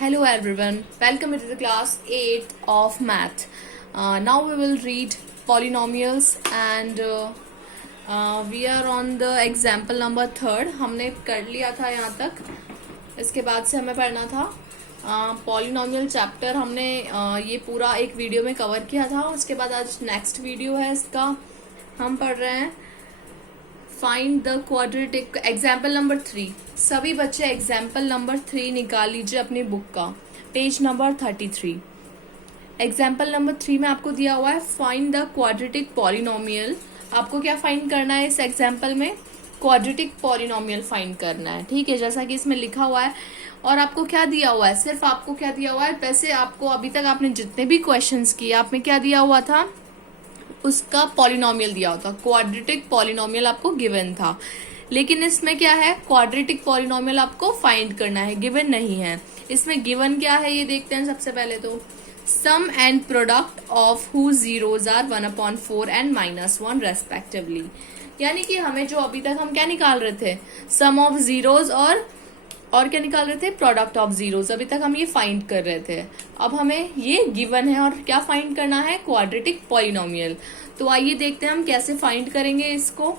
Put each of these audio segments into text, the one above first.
Hello everyone, welcome to the class 8 of math. Now we will read polynomials and we are on the example number 3rd. हमने कर लिया था यहाँ तक. इसके बाद से हमें पढ़ना था पॉलिनोमियल चैप्टर. हमने ये पूरा एक वीडियो में कवर किया था. उसके बाद आज नेक्स्ट वीडियो है इसका. हम पढ़ रहे हैं find the quadratic. Example number 3. सभी बच्चे एग्जाम्पल नंबर 3 निकाल लीजिए अपनी बुक का, पेज नंबर 33. एग्जाम्पल नंबर 3 में आपको दिया हुआ है फाइंड द क्वाड्रेटिक पॉलिनोमियल. आपको क्या फाइंड करना है इस एग्जाम्पल में? क्वाड्रेटिक पॉलिनोमियल फाइंड करना है. ठीक है, जैसा कि इसमें लिखा हुआ है. और आपको क्या दिया हुआ है? सिर्फ आपको क्या दिया हुआ है? वैसे आपको अभी तक आपने जितने भी क्वेश्चंस किए आप में क्या दिया हुआ था? उसका पॉलिनोमियल दिया होता. क्वाड्रेटिक पॉलिनोमियल आपको गिवन था. लेकिन इसमें क्या है? क्वाड्रेटिक पॉलिनोमियल आपको फाइंड करना है, गिवन नहीं है. इसमें गिवन क्या है ये देखते हैं. सबसे पहले तो sum and product of whose zeros are 1/4 and -1 respectively. यानी कि हमें जो अभी तक हम क्या निकाल रहे थे? सम ऑफ जीरोज और क्या निकाल रहे थे? Product of zeros. अभी तक हम ये फाइंड कर रहे थे. अब हमें ये गिवन है और क्या फाइंड करना है? Quadratic polynomial. तो आइए देखते हैं हम कैसे फाइंड करेंगे इसको.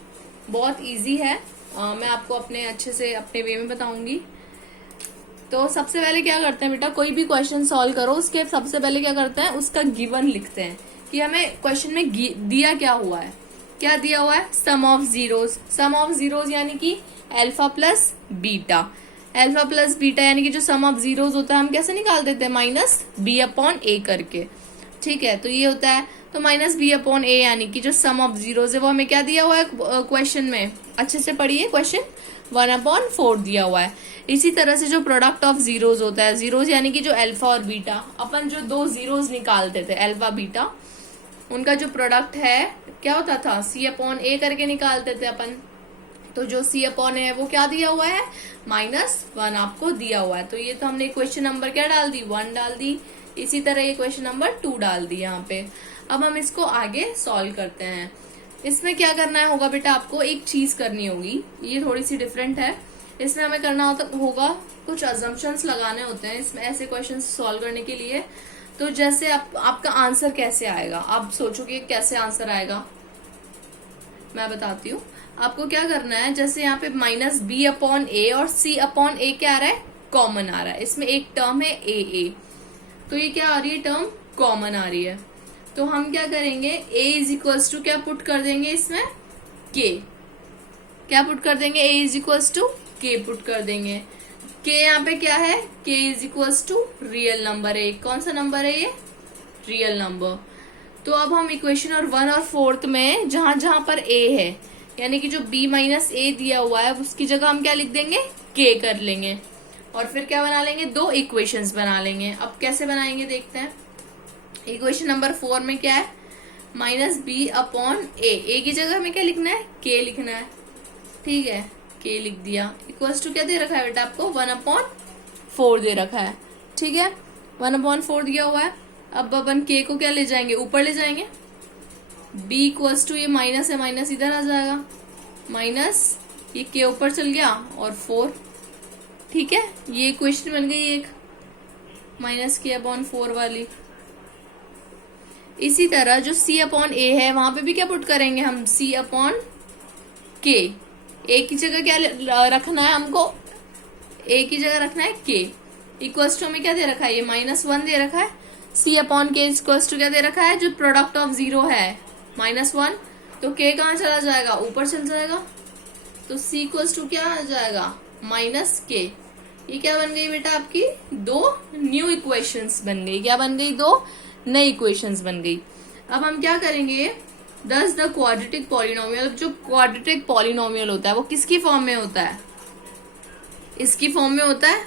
बहुत इजी है. मैं आपको अपने अच्छे से अपने वे में बताऊंगी. तो सबसे पहले क्या करते हैं बेटा, कोई भी क्वेश्चन सॉल्व करो उसके सबसे पहले क्या करते हैं? उसका गिवन लिखते हैं कि हमें क्वेश्चन में दिया क्या हुआ है. क्या दिया हुआ है? Sum of zeros. Sum of zeros यानी कि alpha plus beta. Alpha plus beta यानी कि जो सम ऑफ जीरोज होता है हम कैसे निकाल देते हैं? -b/a करके. ठीक है, तो ये होता है. तो -b/a यानी कि जो सम ऑफ जीरोज है वो हमें क्या दिया हुआ है क्वेश्चन में? अच्छे से पढ़िए क्वेश्चन. 1/4 दिया हुआ है. इसी तरह से जो प्रोडक्ट ऑफ जीरोज होता है, जीरोज यानी कि जो अल्फा और बीटा, अपन जो दो जीरोज निकालते थे अल्फा बीटा, उनका जो प्रोडक्ट है क्या होता था? c/a करके निकालते थे अपन. तो जो c/a है वो क्या दिया हुआ है? -1 आपको दिया हुआ है. तो ये तो हमने क्वेश्चन नंबर क्या डाल दी? 1 डाल दी. इसी तरह ये क्वेश्चन नंबर 2 डाल दी यहाँ पे. अब हम इसको आगे सॉल्व करते हैं. इसमें क्या करना होगा बेटा? आपको एक चीज करनी होगी, ये थोड़ी सी डिफरेंट है. इसमें हमें करना होगा कुछ अजम्पशंस लगाने होते हैं इसमें ऐसे क्वेश्चन सॉल्व करने के लिए. तो जैसे आपका आंसर कैसे आएगा? आप सोचोगे कैसे आंसर आएगा, मैं बताती हूँ. आपको क्या करना है, जैसे यहाँ पे -b/a और c/a क्या आ रहा है? कॉमन आ रहा है. इसमें एक टर्म है a. तो ये क्या आ रही है? टर्म कॉमन आ रही है. तो हम क्या करेंगे? a = क्या पुट कर देंगे इसमें? k. क्या पुट कर देंगे? a = k पुट कर देंगे. k यहाँ पे क्या है? k = रियल नंबर है. कौन सा नंबर है ये? Real number. तो अब हम इक्वेशन और 1 और 4th में जहां जहां पर a है, यानी कि जो b-a दिया हुआ है उसकी जगह हम क्या लिख देंगे? k कर लेंगे. और फिर क्या बना लेंगे? 2 इक्वेशंस बना लेंगे. अब कैसे बनाएंगे देखते हैं. इक्वेशन नंबर 4 में क्या है? -b/a. a की जगह हमें क्या लिखना है? k लिखना है. ठीक है, k लिख दिया. इक्वल्स टू क्या दे रखा है बेटा आपको? 1/4 दे रखा है. ठीक है, 1/4 दिया हुआ है. अब अपन k को क्या ले जाएंगे? ऊपर ले जाएंगे. b = ये माइनस है, माइनस इधर आ जाएगा. माइनस ये k ऊपर चल गया और 4. ठीक है, ये इक्वेशन बन गई एक -k/4 वाली. इसी तरह जो c/a है वहां पे भी क्या पुट करेंगे हम? c/k. a की जगह क्या रखना है हमको? a की जगह रखना है k. इक्वल्स टू में क्या दे रखा है? ये -1 दे रखा है. c/k इक्वल्स टू क्या दे रखा है? जो प्रोडक्ट ऑफ जीरो है -1. तो k कहाँ चला जाएगा? ऊपर चल जाएगा. तो c इक्वल्स टू क्या आ जाएगा? -k. ये क्या बन गई बेटा आपकी? 2 न्यू इक्वेशंस बन गई. क्या बन गई? 2 नई इक्वेशंस बन गई. अब हम क्या करेंगे? दस द क्वाड्रेटिक पॉलिनोमियल. जो क्वाड्रेटिक पॉलिनोमियल होता है वो किसकी फॉर्म में होता है? इसकी फॉर्म में होता है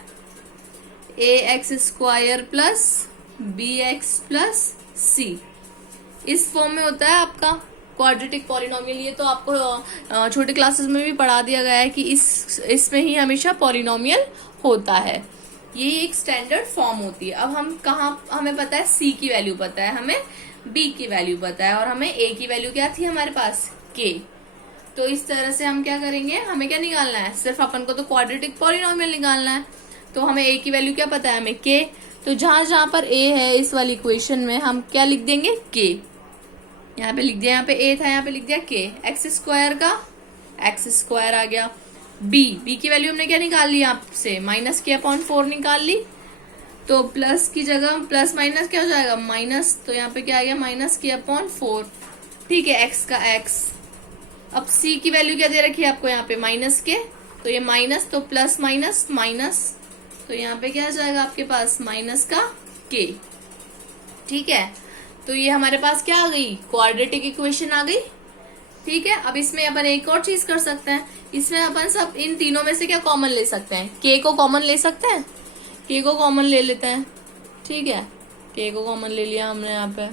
ax² + bx + c. इस फॉर्म में होता है आपका क्वाड्रेटिक पॉलिनोमियल. ये तो आपको छोटे क्लासेस में भी पढ़ा दिया गया है कि इसमें ही हमेशा पॉलिनोमियल होता है. ये एक स्टैंडर्ड फॉर्म होती है. अब हम कहाँ, हमें पता है c की वैल्यू पता है, हमें b की वैल्यू पता है और हमें a की वैल्यू क्या थी हमारे पास? k. तो इस तरह से हम क्या करेंगे? हमें क्या निकालना है? सिर्फ अपन को तो क्वाड्रेटिक पॉलिनोमियल निकालना है. तो हमें a की वैल्यू क्या पता है, हमें k। तो जहां जहां पर a है इस वाली इक्वेशन में हम क्या लिख देंगे, k। यहाँ पे लिख दिया, यहाँ पे a था, यहाँ पे लिख दिया k। एक्स स्क्वायर का एक्स स्क्वायर आ गया। b की वैल्यू हमने क्या निकाल ली, आपसे -k/4 निकाल ली। तो प्लस की जगह प्लस माइनस क्या हो जाएगा, माइनस। तो यहाँ पे क्या आ गया, -k/4। ठीक है, x का x। अब c की वैल्यू क्या दे रखी है आपको यहाँ पे, -k। तो ये माइनस, तो प्लस माइनस माइनस, तो यहाँ पे क्या आ जाएगा आपके पास, माइनस का k। ठीक है, तो ये हमारे पास क्या आ गई, क्वाड्रेटिक इक्वेशन आ गई। ठीक है, अब इसमें अपन एक और चीज कर सकते हैं, इसमें अपन सब इन तीनों में से क्या कॉमन ले सकते हैं, k को कॉमन ले सकते हैं, k को कॉमन ले लेते हैं। ठीक है, k को कॉमन ले लिया हमने, यहाँ पे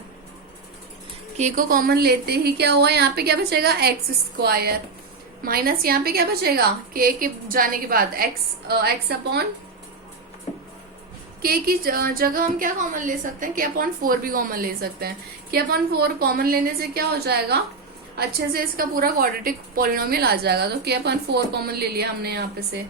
k को कॉमन लेते ही क्या हुआ, यहाँ पे क्या बचेगा, एक्स स्क्वायर माइनस यहाँ पे क्या बचेगा, k के जाने के बाद x अपॉन k की जगह हम क्या कॉमन ले सकते हैं, k/4 भी कॉमन ले सकते हैं। k/4 कॉमन लेने से क्या हो जाएगा, अच्छे से इसका पूरा क्वाड्रेटिक पॉलिनोमियल आ जाएगा। तो k/4 कॉमन ले लिया हमने यहाँ पे से।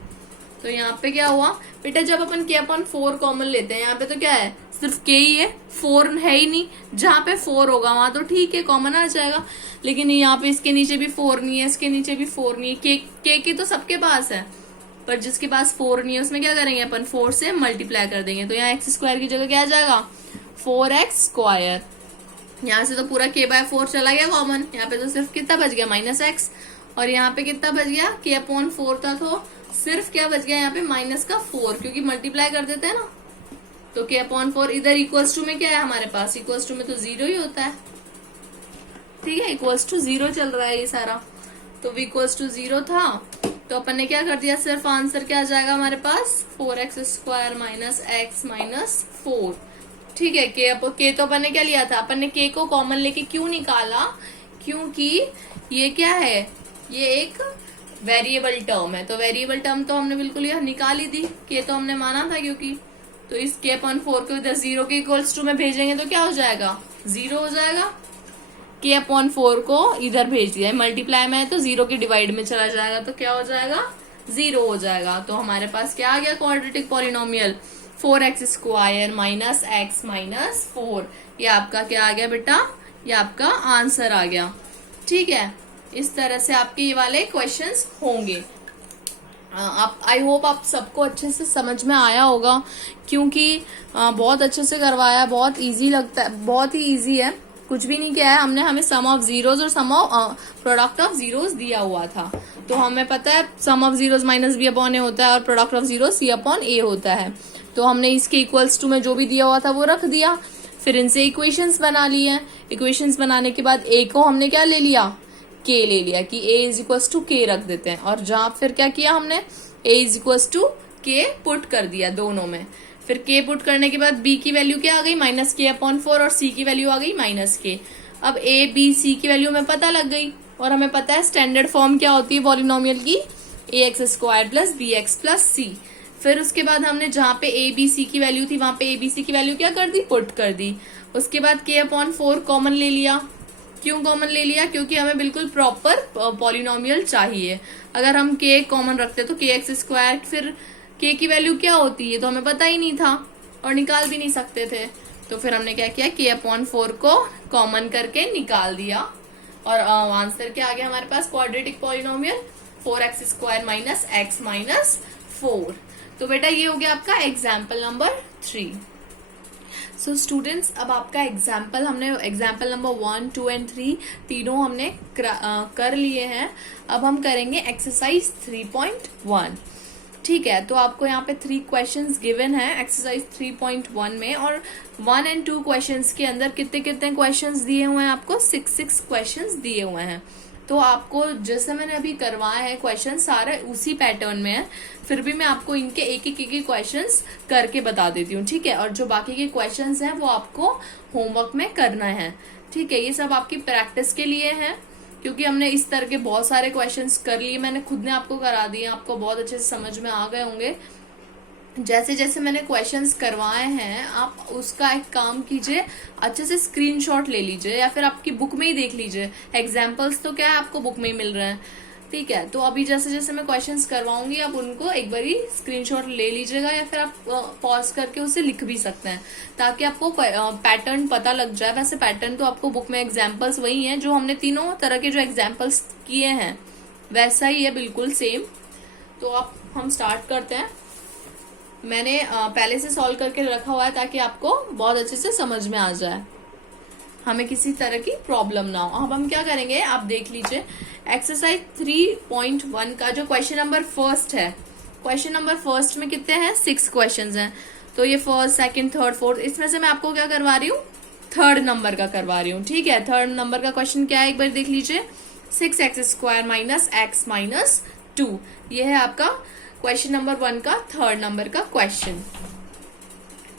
तो यहाँ पे क्या हुआ बेटा, जब अपन k/4 कॉमन लेते हैं, यहाँ पे तो क्या है, सिर्फ k ही है, 4 है ही नहीं। जहां पे 4 होगा वहां तो ठीक है, कॉमन आ जाएगा। लेकिन यहाँ पे इसके नीचे भी 4 नहीं है, इसके नीचे भी 4 नहीं है। k की तो सबके पास है, पर जिसके पास 4 नहीं है उसमें क्या करेंगे अपन, 4 से मल्टीप्लाई कर देंगे। तो यहाँ एक्स स्क्वायर की जगह क्या आ जाएगा, 4x²। यहाँ से तो पूरा k/4 चला गया कॉमन, यहाँ पे तो सिर्फ कितना बच गया, -x। और यहाँ पे कितना बच गया, k/4 था, तो सिर्फ क्या बच गया यहाँ पे, -4, क्योंकि मल्टीप्लाई कर देते हैं ना। तो k/4 इधर इक्वल्स टू में क्या है हमारे पास, इक्वल्स टू में तो 0 ही होता है। ठीक है, इक्वल्स टू 0 चल रहा है ये सारा। तो इक्वल्स टू 0 था, तो अपन ने क्या कर दिया, सिर्फ आंसर क्या आ जाएगा हमारे पास, 4x² -x -4। ठीक है, k तो अपन ने क्या लिया था, अपन ने k को कॉमन लेके क्यों निकाला, क्योंकि ये क्या है, ये एक वेरिएबल टर्म है। तो वेरिएबल टर्म तो हमने बिल्कुल यह निकाल ही दी, k तो हमने माना था क्योंकि। तो इस k/4 को इधर 0 के इक्वल्स टू में भेजेंगे तो क्या हो जाएगा, 0 हो जाएगा। k/4 को इधर भेज दिया है, मल्टीप्लाई में है तो 0 के डिवाइड में चला जाएगा, तो क्या हो जाएगा, 0 हो जाएगा। तो हमारे पास क्या आ गया, क्वाड्रेटिक पॉलिनोमियल 4x² -x -4। ये आपका क्या आ गया बेटा, ये आपका आंसर आ गया। ठीक है, इस तरह से आपके ये वाले क्वेश्चंस होंगे। आप आई होप आप सबको अच्छे से समझ में आया होगा, क्योंकि बहुत अच्छे से करवाया, बहुत इजी लगता है, बहुत ही इजी है, कुछ भी नहीं किया है हमने। हमें सम ऑफ जीरोज और सम ऑफ प्रोडक्ट ऑफ जीरोज दिया हुआ था, तो हमें पता है सम ऑफ जीरोज -b/a होता है और प्रोडक्ट ऑफ जीरो c/a होता है। तो हमने इसके इक्वल्स टू में जो भी दिया हुआ था वो रख दिया, फिर इनसे इक्वेशंस बना लिए। इक्वेशंस बनाने के बाद a को हमने क्या ले लिया, k ले लिया, कि a = k रख देते हैं। और जहां फिर क्या किया हमने, a = k पुट कर दिया दोनों में। फिर k पुट करने के बाद b की वैल्यू क्या आ गई, -k/4, और c की वैल्यू आ गई -k। अब a b c की वैल्यू हमें पता लग गई, और हमें पता है स्टैंडर्ड फॉर्म क्या होती है पॉलिनोमियल की, ax² + bx + c। फिर उसके बाद हमने जहां पे a b c की वैल्यू थी वहां पे a b c की वैल्यू क्या कर दी, पुट कर दी। उसके बाद k/4 कॉमन ले लिया। क्यों कॉमन ले लिया, क्योंकि हमें बिल्कुल प्रॉपर पॉलिनोमियल चाहिए। अगर हम k कॉमन रखते तो kx², फिर k की वैल्यू क्या होती है तो हमें पता ही नहीं था और निकाल भी नहीं सकते थे। तो फिर हमने क्या किया, k/4 को कॉमन करके निकाल दिया, और आंसर क्या आ गया हमारे पास, क्वाड्रेटिक पॉलिनोमियल 4x² -x -4। तो बेटा ये हो गया आपका एग्जाम्पल नंबर 3। सो स्टूडेंट्स, अब आपका एग्जाम्पल हमने एग्जाम्पल नंबर 1, 2 एंड 3 तीनों हमने कर लिए हैं। अब हम करेंगे एक्सरसाइज 3.1। ठीक है, तो आपको यहाँ पे 3 क्वेश्चंस गिवन है एक्सरसाइज 3.1 में, और 1 एंड 2 क्वेश्चंस के अंदर कितने कितने क्वेश्चंस दिए हुए हैं आपको, 6 क्वेश्चंस दिए हुए हैं। तो आपको जैसे मैंने अभी करवाया है क्वेश्चन सारे उसी पैटर्न में है, फिर भी मैं आपको इनके एक एक क्वेश्चंस करके बता देती हूँ। ठीक है, और जो बाकी के क्वेश्चंस हैं वो आपको होमवर्क में करना है। ठीक है, ये सब आपकी प्रैक्टिस के लिए है, क्योंकि हमने इस तरह के बहुत सारे क्वेश्चंस कर लिए, मैंने खुद ने आपको करा दिए, आपको बहुत अच्छे से समझ में आ गए होंगे। जैसे जैसे मैंने क्वेश्चंस करवाए हैं आप उसका एक काम कीजिए, अच्छे से स्क्रीनशॉट ले लीजिए या फिर आपकी बुक में ही देख लीजिए। एग्जाम्पल्स तो क्या है आपको बुक में ही मिल रहे हैं, ठीक है, तो अभी जैसे जैसे मैं क्वेश्चंस करवाऊंगी आप उनको एक बारी स्क्रीनशॉट ले लीजिएगा या फिर आप पॉज करके उसे लिख भी सकते हैं ताकि आपको पैटर्न पता लग जाए। वैसे पैटर्न तो आपको बुक में एग्जाम्पल्स वही हैं जो हमने तीनों तरह के जो एग्जाम्पल्स किए हैं वैसा ही है, बिल्कुल सेम। तो अब हम स्टार्ट करते हैं। मैंने पहले से सॉल्व करके रखा हुआ है ताकि आपको बहुत अच्छे से समझ में आ जाए, हमें किसी तरह की प्रॉब्लम ना हो। अब हम क्या करेंगे आप देख लीजिए, एक्सरसाइज 3.1 का जो क्वेश्चन नंबर फर्स्ट है, क्वेश्चन नंबर फर्स्ट में कितने हैं 6 क्वेश्चंस हैं। तो ये फर्स्ट, सेकंड, थर्ड, फोर्थ, इसमें से मैं आपको क्या करवा रही हूँ, थर्ड नंबर का करवा रही हूँ। ठीक है, थर्ड नंबर का क्वेश्चन क्या है एक बार देख लीजिए, 6x² माइनस x माइनस 2। ये है आपका क्वेश्चन नंबर 1 का थर्ड नंबर का क्वेश्चन।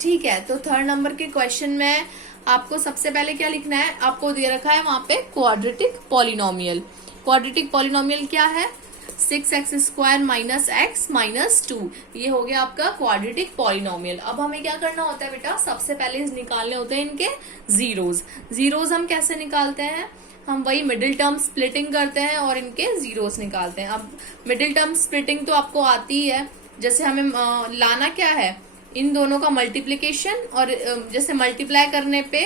ठीक है, तो थर्ड नंबर के क्वेश्चन में आपको सबसे पहले क्या लिखना है, आपको दे रखा है वहां पे क्वाड्रेटिक पॉलिनोमियल। क्वाड्रेटिक पॉलिनोमियल क्या है, 6x² माइनस x माइनस 2। ये हो गया आपका क्वाड्रेटिक पॉलिनोमियल। अब हमें क्या करना होता है बेटा, सबसे पहले निकालने होते हैं इनके जीरोज। जीरोज हम कैसे निकालते हैं, हम वही मिडिल टर्म स्प्लिटिंग करते हैं और इनके जीरोस निकालते हैं। अब मिडिल टर्म स्प्लिटिंग तो आपको आती ही है, जैसे हमें लाना क्या है, इन दोनों का मल्टीप्लीकेशन, और जैसे मल्टीप्लाई करने पे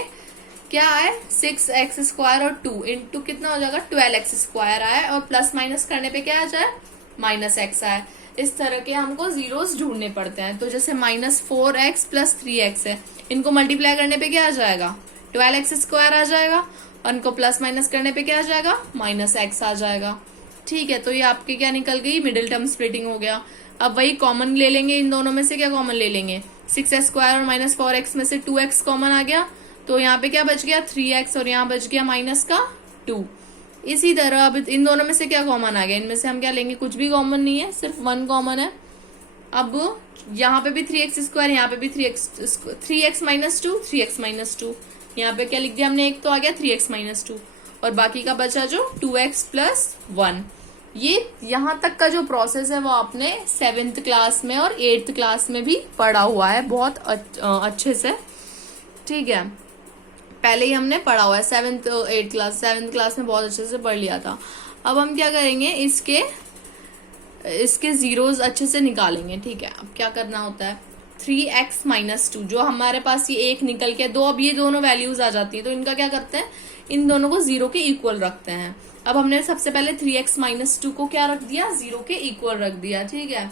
क्या आए 6x² और 2 इंटू कितना हो जाएगा 12x² आए, और प्लस माइनस करने पे क्या आ जाए -x आए। इस तरह के हमको जीरोस ढूंढने पड़ते हैं। तो जैसे -4x प्लस 3x है, इनको मल्टीप्लाई करने पे क्या आ जाएगा 12x² आ जाएगा, और इनको प्लस माइनस करने पे क्या आ जाएगा -x आ जाएगा। ठीक है, तो ये आपकी क्या निकल गई, मिडिल टर्म स्प्लिटिंग हो गया। अब वही कॉमन ले लेंगे, इन दोनों में से क्या कॉमन ले लेंगे, 6x² और -4x में से 2x कॉमन आ गया, तो यहाँ पे क्या बच गया 3x, और यहाँ बच गया -2। इसी तरह अब इन दोनों में से क्या कॉमन आ गया, इनमें से हम क्या लेंगे, कुछ भी कॉमन नहीं है, सिर्फ 1 कॉमन है। अब यहाँ पे भी 3x², यहाँ पे भी 3x माइनस 2, 3x माइनस 2, यहाँ पे क्या लिख दिया हमने, एक तो आ गया 3x माइनस 2, और बाकी का बचा जो 2x प्लस 1। ये यहाँ तक का जो प्रोसेस है वो आपने 7th क्लास में और 8th क्लास में भी पढ़ा हुआ है बहुत अच्छे से। ठीक है, पहले ही हमने पढ़ा हुआ है 7th 8th class, 7th class में बहुत अच्छे से पढ़ लिया था। अब हम क्या करेंगे, इसके जीरोस अच्छे से निकालेंगे। ठीक है, अब क्या करना होता है, 3x माइनस 2 जो हमारे पास ये एक निकल के दो, अब ये दोनों वैल्यूज आ जाती है, तो इनका क्या करते हैं, इन दोनों को 0 के इक्वल रखते हैं। अब हमने सबसे पहले 3x माइनस 2 को क्या रख दिया, 0 के इक्वल रख दिया। ठीक है,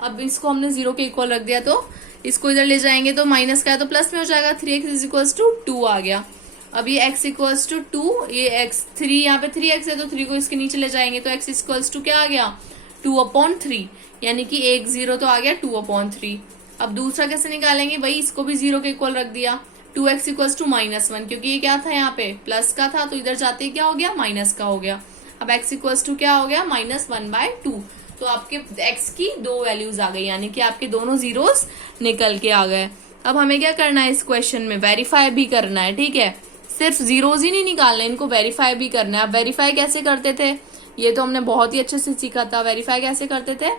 अब इसको हमने 0 के इक्वल रख दिया, तो इसको इधर ले जाएंगे तो माइनस का है तो प्लस में हो जाएगा, 3x इज इक्वल्स टू 2 आ गया। अब ये x इक्वल्स टू 2, ये x 3, यहाँ पे 3x है तो 3 को इसके नीचे ले जाएंगे तो x इक्वल्स टू क्या आ गया 2/3, यानी कि 1 0 तो आ गया 2/3। अब दूसरा कैसे निकालेंगे, वही इसको भी 0 के इक्वल रख दिया, 2x इक्वल्स टू -1, क्योंकि ये क्या था यहाँ पे प्लस का था, तो इधर जाते ही क्या हो गया माइनस का हो गया। अब x इक्वल्स टू क्या हो गया -1/2, तो आपके x की 2 वैल्यूज आ गई, यानी कि आपके दोनों जीरोस निकल के आ गए। अब हमें क्या करना है, इस क्वेश्चन में वेरीफाई भी करना है। ठीक है, सिर्फ जीरोस ही नहीं निकालने, इनको वेरीफाई भी करना है। अब वेरीफाई कैसे करते थे, ये तो हमने बहुत ही अच्छे से सीखा था। वेरीफाई कैसे करते थे,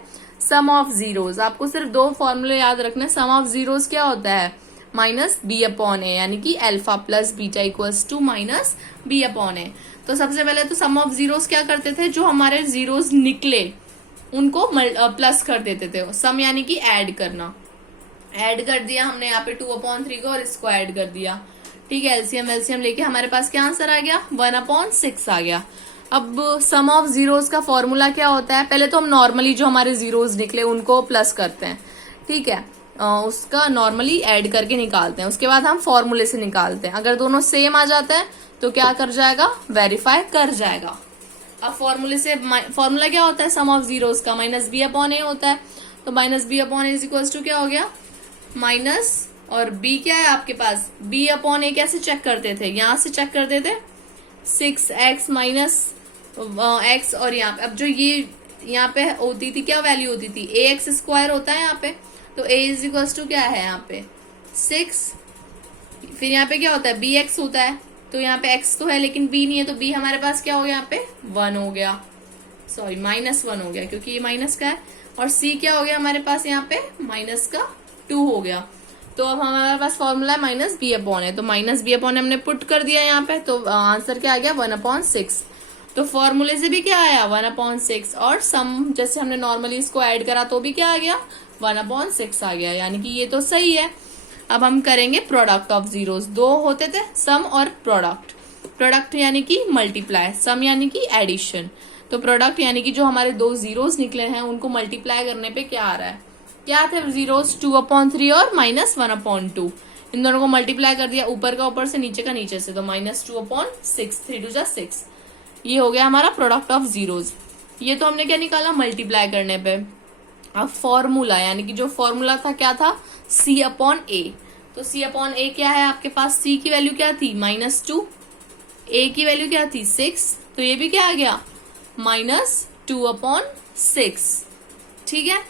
सम ऑफ जीरोस, आपको सिर्फ 2 फॉर्मूले याद रखने। सम ऑफ जीरोस क्या होता है, -b/a, यानी कि alpha plus beta equals to -b/a। तो सबसे पहले तो सम ऑफ जीरोस क्या करते थे, जो हमारे जीरोस निकले उनको प्लस कर देते थे। सम यानी कि ऐड करना, ऐड कर दिया हमने यहाँ पे 2/3 को और इसको ऐड कर दिया। ठीक है, एलसीएम लेके हमारे पास क्या आंसर आ गया 1/6 आ गया। अब सम ऑफ जीरोस का फॉर्मूला क्या होता है, पहले तो हम नॉर्मली जो हमारे जीरोस निकले उनको प्लस करते हैं। ठीक है, उसका नॉर्मली ऐड करके निकालते हैं, उसके बाद हम फॉर्मूले से निकालते हैं। अगर दोनों सेम आ जाता है तो क्या कर जाएगा, वेरीफाई कर जाएगा। अब फॉर्मूले से, फॉर्मूला क्या होता है सम ऑफ जीरोस का, -b/a होता है, तो -b/a इज इक्वल्स टू क्या हो गया माइनस, और b क्या है आपके पास, b/a कैसे चेक करते थे, यहाँ से चेक करते थे 6x माइनस x, और यहाँ पे अब जो ये यहाँ पे होती थी क्या वैल्यू होती थी, ax² होता है यहाँ पे, तो a इज इक्वल्स टू क्या है यहाँ पे 6, फिर यहाँ पे क्या होता है bx होता है, तो यहाँ पे x तो है लेकिन b नहीं है, तो b हमारे पास क्या हो गया यहाँ पे 1 हो गया, सॉरी -1 हो गया क्योंकि ये माइनस का है, और c क्या हो गया हमारे पास यहाँ पे -2 हो गया। तो अब हमारे पास फॉर्मूला है -b/a, तो -b/a हमने पुट कर दिया यहाँ पे, तो आंसर क्या आ गया 1/6। तो फॉर्मूले से भी क्या आया 1/6, और सम जैसे हमने नॉर्मली इसको ऐड करा तो भी क्या आ गया 1/6 आ गया, यानी कि ये तो सही है। अब हम करेंगे प्रोडक्ट ऑफ जीरोस। दो होते थे सम और प्रोडक्ट। प्रोडक्ट यानी कि मल्टीप्लाई, सम यानी कि एडिशन। तो प्रोडक्ट यानी कि जो हमारे दो जीरोस निकले हैं उनको मल्टीप्लाई करने पे क्या आ रहा है, क्या थे जीरोस 2/3 और -1/2। इन दोनों को मल्टीप्लाई कर दिया, ऊपर का ऊपर से नीचे का नीचे से, तो -2/6, 3 2 6। ये हो गया हमारा प्रोडक्ट ऑफ जीरोस। ये तो हमने क्या निकाला मल्टीप्लाई करने पे। अब फॉर्मूला यानी कि जो फॉर्मूला था क्या था C/A। तो C/A क्या है आपके पास, C की वैल्यू क्या थी -2, A की वैल्यू क्या थी 6, तो ये भी क्या आ गया -2/6। ठीक है,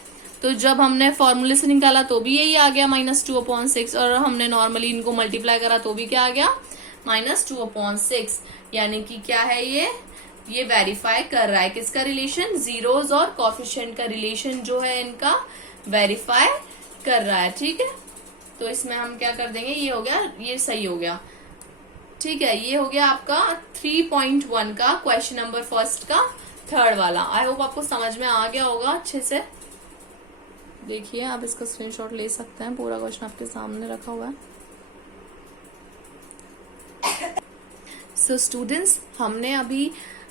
तो जब हमने फॉर्मूले से निकाला तो भी यही आ गया -2/6, और हमने नॉर्मली इनको मल्टीप्लाई करा तो भी क्या आ गया -2/6। यानी कि क्या है ये वेरीफाई कर रहा है किसका रिलेशन, जीरोस और कोफिशिएंट का रिलेशन जो है इनका वेरीफाई कर रहा है। ठीक है, तो इसमें हम क्या कर देंगे, ये हो गया, ये सही हो गया। ठीक है, ये हो गया आपका 3.1 का क्वेश्चन नंबर फर्स्ट का थर्ड वाला। आई होप आपको समझ में आ गया होगा अच्छे से। देखिए आप इसका स्क्रीनशॉट ले सकते हैं, पूरा क्वेश्चन आपके सामने रखा हुआ है। सो स्टूडेंट्स, हमने अभी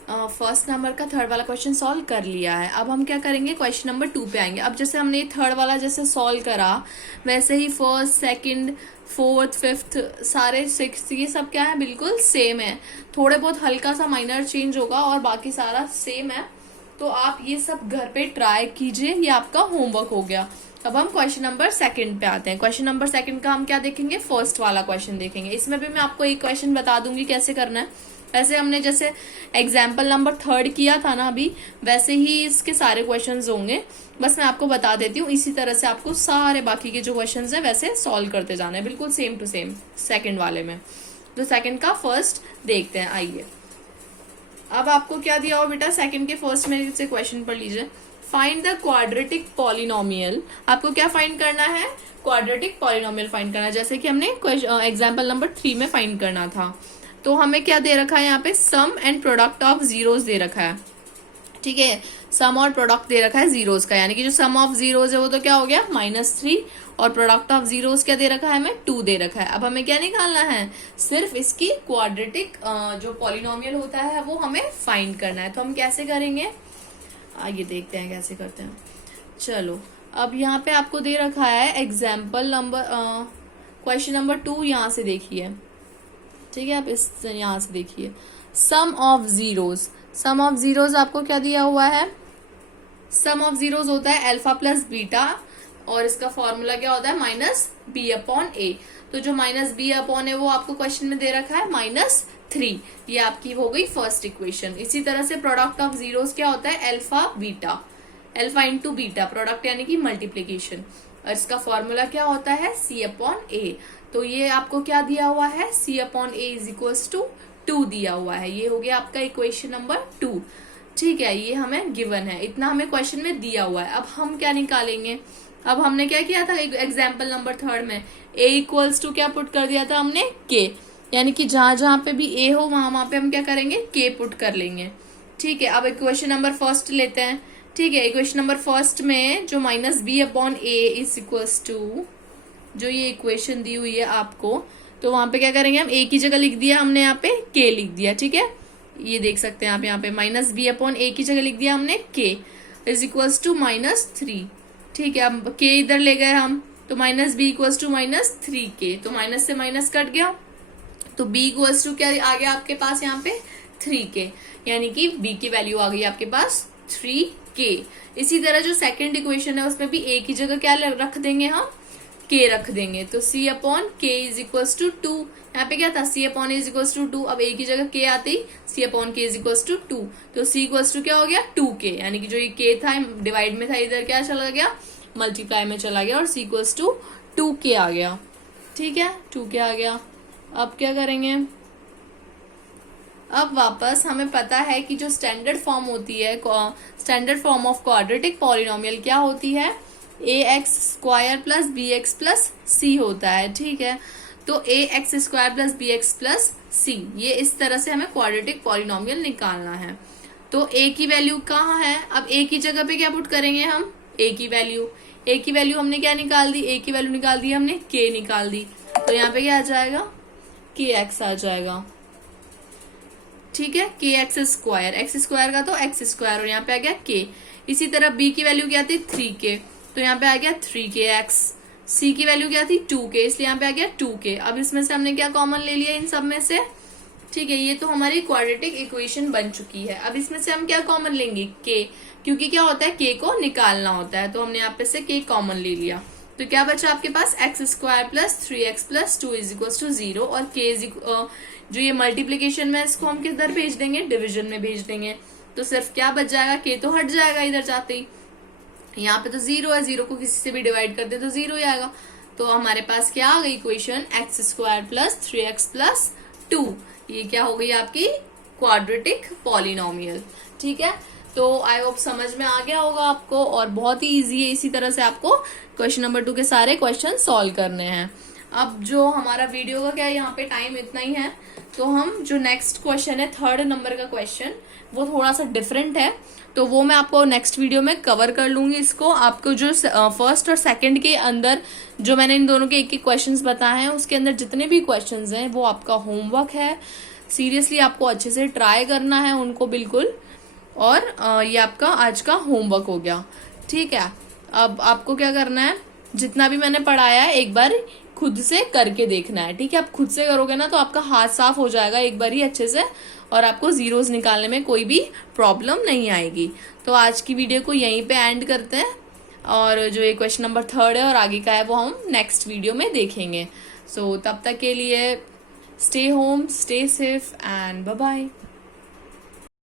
फर्स्ट नंबर का थर्ड वाला क्वेश्चन सॉल्व कर लिया है। अब हम क्या करेंगे, क्वेश्चन नंबर 2 पे आएंगे। अब जैसे हमने थर्ड वाला जैसे सॉल्व करा वैसे ही फर्स्ट, सेकंड, फोर्थ, फिफ्थ, सारे सिक्स्थ, ये सब क्या है बिल्कुल सेम है। थोड़े बहुत हल्का सा माइनर चेंज होगा और बाकी सारा सेम है। तो आप ये सब घर पे ट्राई कीजिए, ये आपका होमवर्क हो गया। अब हम क्वेश्चन नंबर सेकंड पे आते हैं। क्वेश्चन नंबर सेकंड का हम क्या देखेंगे, फर्स्ट वाला क्वेश्चन देखेंगे। इसमें भी मैं आपको एक क्वेश्चन बता दूंगी कैसे करना है। वैसे हमने जैसे एग्जाम्पल नंबर थर्ड किया था ना अभी, वैसे ही इसके सारे क्वेश्चंस होंगे। बस मैं आपको बता देती हूँ, इसी तरह से आपको सारे बाकी के जो क्वेश्चंस हैं वैसे सॉल्व करते जाना है, बिल्कुल सेम टू सेम सेकंड वाले में। तो सेकंड का फर्स्ट देखते हैं, आइए। अब आपको क्या दिया हो बेटा, सेकंड के फर्स्ट में से क्वेश्चन पढ़ लीजिए। Find the quadratic polynomial. आपको क्या फाइंड करना है, क्वाड्रेटिक पॉलिनोमियल फाइंड करना है, जैसे कि हमने एग्जाम्पल नंबर 3 में फाइंड करना था। तो हमें क्या दे रखा है यहाँ पे, सम एंड प्रोडक्ट ऑफ जीरोस दे रखा है। ठीक है, सम और प्रोडक्ट दे रखा है जीरोस का, यानी कि जो सम ऑफ जीरोस है वो तो क्या हो गया -3, और प्रोडक्ट ऑफ जीरोस क्या दे रखा है हमें 2 दे रखा है। अब हमें क्या निकालना है, सिर्फ इसकी क्वाड्रेटिक जो पॉलिनोमियल होता है वो हमें फाइंड करना है। तो हम कैसे करेंगे, आइए देखते हैं कैसे करते हैं। चलो, अब यहाँ पे आपको दे रखा है एग्जाम्पल नंबर क्वेश्चन नंबर 2, यहाँ से देखिए। ठीक है, आप इस यहाँ से देखिए, sum of zeros. Sum of zeros आपको क्या दिया हुआ है, सम ऑफ जीरोस होता है अल्फा प्लस बीटा, और इसका फॉर्मूला क्या होता है -b/a। तो जो -b/a है वो आपको क्वेश्चन में दे रखा है -3। ये आपकी हो गई फर्स्ट इक्वेशन। इसी तरह से प्रोडक्ट ऑफ जीरोस क्या होता है, alpha beta, alpha into beta, product यानी कि मल्टीप्लीकेशन, और इसका फॉर्मूला क्या होता है C/A। तो ये आपको क्या दिया हुआ है, C/A = 2 दिया हुआ है। ये हो गया आपका इक्वेशन नंबर 2। ठीक है, ये हमें गिवन है, इतना हमें क्वेश्चन में दिया हुआ है। अब हम क्या निकालेंगे, अब हमने क्या किया था एग्जाम्पल नंबर थर्ड में, A = क्या पुट कर दिया था हमने, K, यानी कि जहां जहां पे भी A हो वहां पे हम क्या करेंगे, K पुट कर लेंगे। ठीक है, अब इक्वेशन नंबर फर्स्ट लेते हैं। ठीक है, इक्वेशन नंबर फर्स्ट में जो -b/a = जो ये इक्वेशन दी हुई है आपको, तो वहां पे क्या करेंगे हम, A की जगह लिख दिया हमने, यहाँ पे K लिख दिया। ठीक है, ये देख सकते हैं आप, यहाँ पे -b/a की जगह लिख दिया हमने K = -3। ठीक है, अब K इधर ले गए हम, तो -b = -3K, तो माइनस से माइनस कट गया, तो b = क्या आ गया आपके पास यहाँ पे 3K, यानी कि b की वैल्यू आ गई आपके पास 3K। इसी तरह जो सेकंड इक्वेशन है उसमें भी A की जगह क्या रख देंगे हम, K रख देंगे। तो C/K = 2, यहाँ पे क्या था C/A = 2, अब A की जगह K आते ही C/K = 2, तो C = क्या हो गया 2K, यानी कि जो ये K था डिवाइड में था, इधर क्या चला गया मल्टीप्लाई में चला गया, और C = 2K आ गया। ठीक है, 2K आ गया। अब क्या करेंगे, अब वापस हमें पता है कि जो स्टैंडर्ड फॉर्म होती है, standard form of quadratic polynomial क्या होती है, ax² + bx + c होता है। ठीक है, तो a x square plus b x plus c, ये इस तरह से हमें क्वाड्रेटिक पॉलिनोमियल निकालना है। तो ए की वैल्यू कहाँ है, अब ए की जगह पे क्या पुट करेंगे हम, ए की वैल्यू हमने क्या निकाल दी, ए की वैल्यू निकाल दी हमने, के निकाल दी, तो यहाँ पे क्या आ जाएगा, के एक्स आ जाएगा। ठीक है, के एक्स स्क्वायर का तो एक्स स्क्वायर, और यहाँ पे आ गया के। इसी तरह बी की वैल्यू क्या थी, 3k, तो यहाँ पे आ गया 3kx। सी की वैल्यू क्या थी, 2k, इसलिए यहाँ पे आ गया 2k। अब इसमें से हमने क्या कॉमन ले लिया इन सब में से, ठीक है, ये तो हमारी क्वाड्रेटिक इक्वेशन बन चुकी है। अब इसमें से हम क्या कॉमन लेंगे, के, क्योंकि क्या होता है, के को निकालना होता है, तो हमने यहाँ पे से के कॉमन ले लिया। तो क्या बचा आपके पास, x square plus 3x plus 2 is equal to 0, और के जो ये मल्टीप्लीकेशन में, इसको हम किधर भेज देंगे, डिविजन में भेज देंगे। तो सिर्फ क्या बच जाएगा, के तो हट जाएगा इधर जाते ही, यहाँ पे तो 0 है, 0 को किसी से भी डिवाइड कर दे तो 0 ही आएगा। तो हमारे पास क्या आ गई equation, x square plus 3x plus 2, ये क्या हो गई आपकी क्वाड्रेटिक पॉलिनोमियल। ठीक है, तो आई होप समझ में आ गया होगा आपको, और बहुत ही इजी है। इसी तरह से आपको क्वेश्चन नंबर 2 के सारे क्वेश्चन सॉल्व करने हैं। अब जो हमारा वीडियो का क्या है, यहाँ पे टाइम इतना ही है, तो हम जो नेक्स्ट क्वेश्चन है 3rd नंबर का क्वेश्चन, वो थोड़ा सा डिफरेंट है, तो वो मैं आपको नेक्स्ट वीडियो में कवर कर लूंगी। इसको आपको जो फर्स्ट और सेकंड के अंदर जो मैंने इन दोनों के एक एक क्वेश्चंस बताए हैं, उसके अंदर जितने भी क्वेश्चंस हैं वो आपका होमवर्क है। सीरियसली आपको अच्छे से ट्राई करना है उनको बिल्कुल, और ये आपका आज का होमवर्क हो गया। ठीक है, अब आपको क्या करना है, जितना भी मैंने पढ़ाया है एक बार खुद से करके देखना है। ठीक है, आप खुद से करोगे ना तो आपका हाथ साफ हो जाएगा एक बार ही अच्छे से, और आपको जीरोस निकालने में कोई भी प्रॉब्लम नहीं आएगी। तो आज की वीडियो को यहीं पे एंड करते हैं, और जो ये क्वेश्चन नंबर 3rd है और आगे का है वो हम नेक्स्ट वीडियो में देखेंगे। सो तब तक के लिए stay home, stay safe and bye bye.